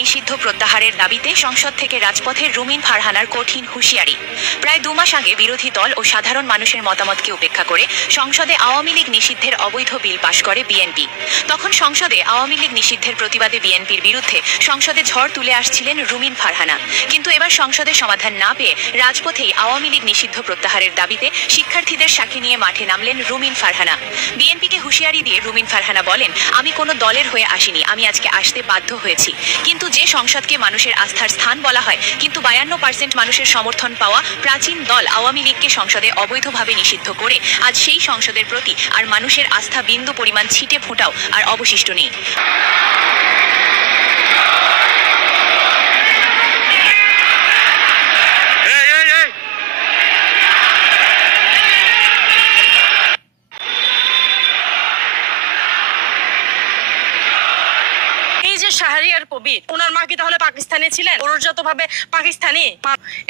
নিষিদ্ধ প্রত্যাহারের দাবিতে সংসদ থেকে রাজপথের রুমিন ফারহানার কঠিন হুঁশিয়ারি। প্রায় 2 মাস আগে বিরোধী দল ও সাধারণ মানুষের মতামতকে উপেক্ষা করে সংসদে আওয়ামী লীগ নিষিদ্ধের অবৈধ বিল পাশ করে বিএনপি। তখন সংসদে আওয়ামী লীগ নিষিদ্ধের প্রতিবাদে বিএনপির বিরুদ্ধে সংসদে ঝড় তুলে আসছিলেন রুমিন ফারহানা। কিন্তু এবার সংসদে সমাধান না পেয়ে রাজপথেই আওয়ামী লীগ নিষিদ্ধ প্রত্যাহারের দাবিতে শিক্ষার্থীদের সাথী নিয়ে মাঠে নামলেন রুমিন ফারহানা। বিএনপিকে হুঁশিয়ারি দিয়ে রুমিন ফারহানা বলেন, আমি কোনো দলের হয়ে আসিনি, আমি আজকে আসতে বাধ্য হয়েছি। কিন্তু যে সংসদকে মানুষের আস্থার স্থান বলা হয়, কিন্তু 52% মানুষের সমর্থন পাওয়া প্রাচীন দল আওয়ামী লীগকে সংসদে অবৈধভাবে নিষিদ্ধ করে আজ সেই সংসদের প্রতি আর মানুষের আস্থা বিন্দু পরিমাণ ছিটে ফোঁটাও আর অবশিষ্ট নেই। শাহরিয়ার কবির, ওনার মা কি তাহলে পাকিস্তানি ছিলেন? ওরজাত ভাবে পাকিস্তানি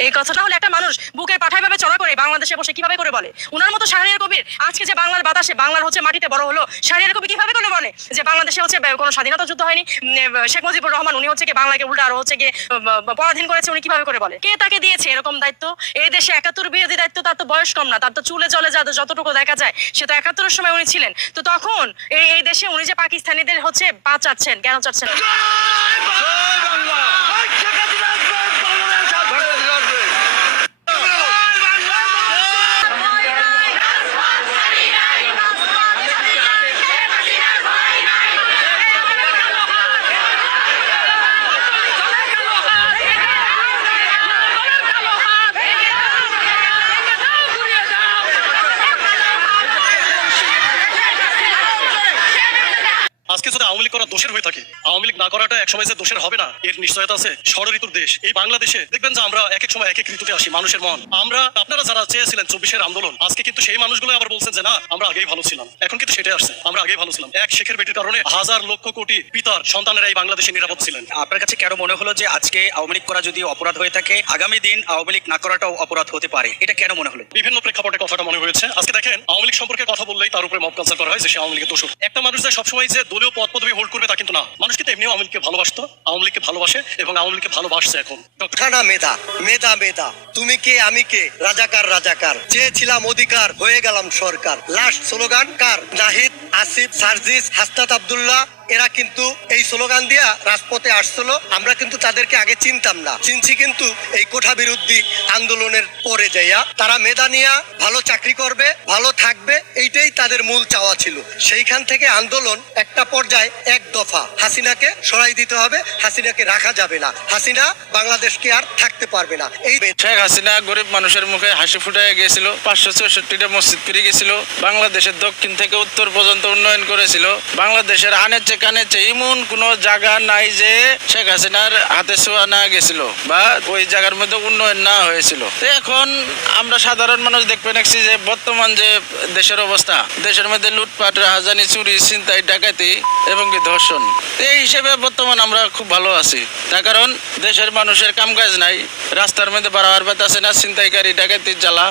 এই কথাটা হলে একটা মানুষ বুকের পাঠায় ভাবে চড়া করে বাংলাদেশে বসে কিভাবে করে বলে? ওনার মতো শাহরিয়ার কবির আজকে যে বাংলার বাতাসে বাংলার মাটিতে বড় হলো, শাহরিয়ার কবির কিভাবে করে বলে যে বাংলাদেশে কোনো স্বাধীনতা যুদ্ধ হয়নি? শেখ মুজিবুর রহমান উনি কি বাংলাকে উল্টা আরো গিয়ে পরাধীন করেছে, উনি কিভাবে করে বলে? কে তাকে দিয়েছে এরকম দায়িত্ব? এই দেশে 71 বিরোধী দায়িত্ব তার তো বয়স কম না, তার তো চুলে জলে যতটুকু দেখা যায় সে তো 71-এর সময় উনি ছিলেন। তো তখন এই দেশে উনি যে পাকিস্তানিদের পা চাচ্ছেন, কেন চাচ্ছেন? আজকে যদি আওয়ামী লীগ করা দোষের হয়ে থাকে, আওয়ামী লীগ না করাটা একসময় যে দোষের হবে না এর নিশ্চয়তা আছে। ষড় ঋতুর দেশ এই বাংলাদেশে দেখবেন যে আমরা এক এক সময় এক এক ঋতুতে আসি। মানুষের মন আপনারা যারা চেয়েছিলেন 24-এর আন্দোলন, আজকে কিন্তু সেই মানুষগুলো আবার বলছেন যে না আমরা আগেই ভালো ছিলাম। এখন কিন্তু সেটাই আসছে, আমরা আগেই ভালো ছিলাম। এক শেখের বেটির কারণে হাজার লক্ষ কোটি পিতার সন্তানেরা এই বাংলাদেশে নিরাপদ ছিলেন। আপনার কাছে কেন মনে হলো যে আজকে আওয়ামী লীগ করা যদি অপরাধ হয়ে থাকে, আগামী দিন আওয়ামী লীগ না করাটাও অপরাধ হতে পারে? এটা কেন মনে হলো? বিভিন্ন প্রেক্ষাপটে কথাটা মনে হয়েছে। আজকে দেখেন আওয়ামী লীগ সম্পর্কে কথা বললেই তার উপরে মব কালচার করা হয় যে সে আওয়ামী লীগের দোষর। একটা মানুষ যে সবসময় যে দলীয় পদ পদবি হোল্ড করবে তা কিন্তু না। মানুষ কিন্তু এমনিও আওয়ামী লীগকে ভালোবাসতো, আওয়ামী লীগকে ভালোবাসে এবং আওয়ামী লীগকে ভালোবাসছে। এখন ঠানা মেধা মেধা মেধা, তুমি কে আমি কে, রাজাকার রাজাকার, চেয়েছিলাম অধিকার হয়ে গেলাম সরকার। লাস্ট স্লোগান কার? নাহিদ, আসিফ, সার্জিস, হাসনাত আব্দুল্লাহ, এরা কিন্তু এই স্লোগান দিয়া রাজপথে আসছিল। আমরা কিন্তু তাদেরকে আগে চিনতাম না, চিনছি কিন্তু এই কোঠা বিরোধী আন্দোলনের পরে যাইয়া। তারা মেধা নিয়া ভালো চাকরি করবে, ভালো থাকবে, এইটাই তাদের মূল চাওয়া ছিল। সেইখান থেকে আন্দোলন একটা পর্যায়ে এক দফা, হাসিনাকে সরাই দিতে হবে, হাসিনাকে রাখা যাবে না, হাসিনা বাংলাদেশকে আর থাকতে পারবে না। এই শেখ হাসিনা গরিব মানুষের মুখে হাসি ফুটাইয়া গিয়েছিল, 564টা মসজিদ করে গেছিল, বাংলাদেশের দক্ষিণ থেকে উত্তর পর্যন্ত উন্নয়ন করেছিল। বাংলাদেশের আনেচে কানেচে এমন কোন জায়গা নাই যে শেখ হাসিনার হাতে ছোঁয়া না গেছিল বা ওই জায়গার মধ্যে উন্নয়ন না হয়েছিল। এখন আমরা সাধারণ মানুষ দেখতে পাচ্ছি যে বর্তমান যে দেশের অবস্থা, দেশের মধ্যে লুটপাট, রাহাজানি, চুরি, ছিনতাই, ডাকাতি এবং কি ধর্ষণ, এই হিসেবে বর্তমান আমরা খুব ভালো আছি। তার কারণ দেশের মানুষের কাম কাজ নাই, রাস্তার মধ্যে বাড়াবার পাতাছে না, ছিনতাইকারী ডাকাতির জ্বালা।